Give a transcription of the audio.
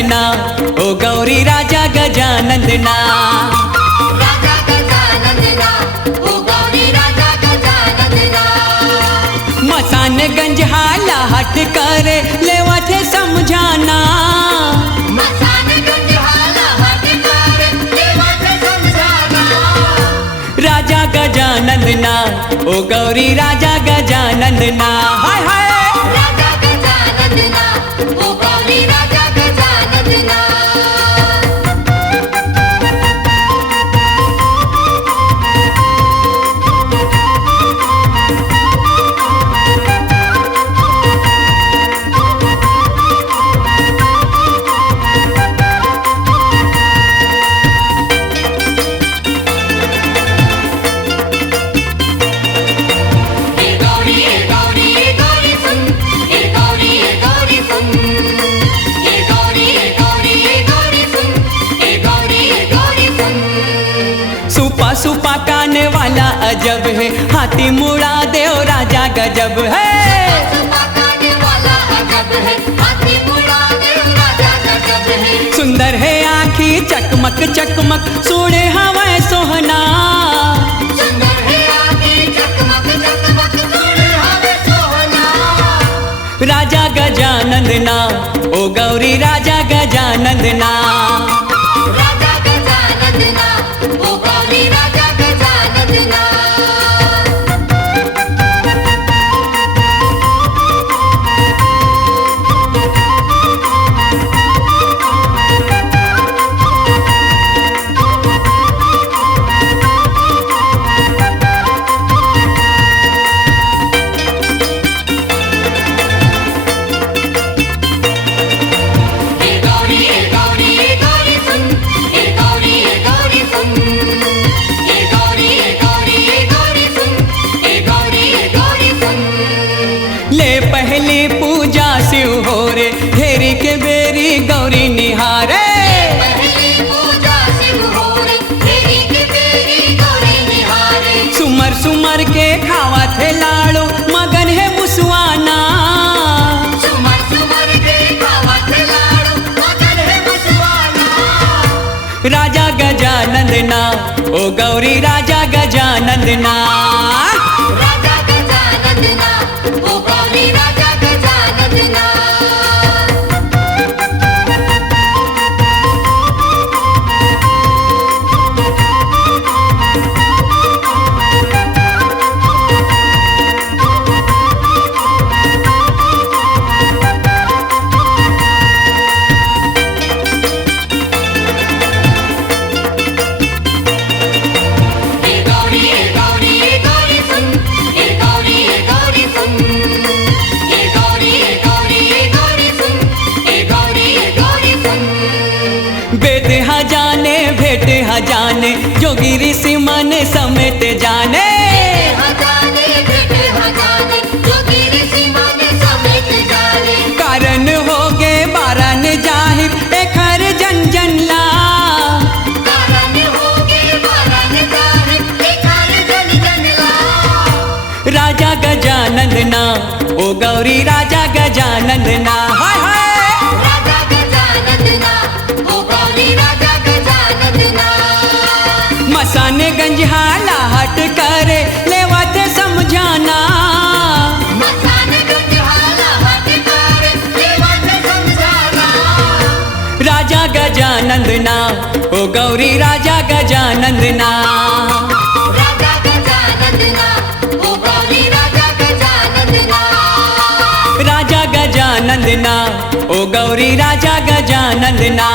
गजानंदना, ओ गौरी राजा गजानंदना। राजा गजानंदना, ओ गौरी राजा गजानंदना। मसानगंज हाला हट करे लेवा थे समझाना। मसानगंज हाला हट करे लेवा थे समझाना। राजा गजानंदना, ओ गौरी राजा गजानंदना। हाय हाय राजा गजानंदना, ओ गौरी राजा गजानंदना। सुपा काने वाला अजब है, हाथी मुड़ा देव राजा गजब है। सुपा काने वाला अजब है, हाथी मुड़ा देव राजा गजब है। सुंदर है आँखी चकमक चकमक, सोड़े हवाएं सोहना। सुंदर है आँखी चकमक चकमक, सोड़े हवाएं सोहना। राजा गजानंदना, ओ गौरी राजा गजानंदना। राजा गजानंदना, ओ गौरी राजा गजानंदना। पहली पूजा शिव हो रे, घेरी के बेरी गौरी निहारे। पहली पूजा शिव हो रे, घेरी के बेरी गौरी निहारे। सुमर सुमर के खावा थे लाड़ो, मगन है मुसवाना। सुमर सुमर के खावा थे लाड़ो, मगन है मुसवाना। राजा गजानंदना, ओ गौरी राजा गजानंदना। राजा गजानंदना, ओ गौरी राजा गजानंदना। वेद हजाने भेट हजाने, जोगी ऋषि मन समेत जाने। हजाने भेट हजाने, जोगी ऋषि मन समेत जाने। कारण हो गे बारन जाहिर, एक हर जन जन ला। कारण हो गे बारन जाहिर, एक हर जन जन ला। राजा गजानंदना, ओ गौरी राजा गजानंदना। हाय हाय राजा गजानंदना, ओ गौरी राजा गजानंदना। मसानगंज हाला हट करे लेवा थे समझाना। मसानगंज हाला हट करे लेवा थे समझाना। राजा गजानंदना, ओ गौरी राजा गजानंदना। राजा गजानंदना, ओ गौरी राजा गजानंदना। राजा गजानंदना, ओ गौरी राजा गजानंदना।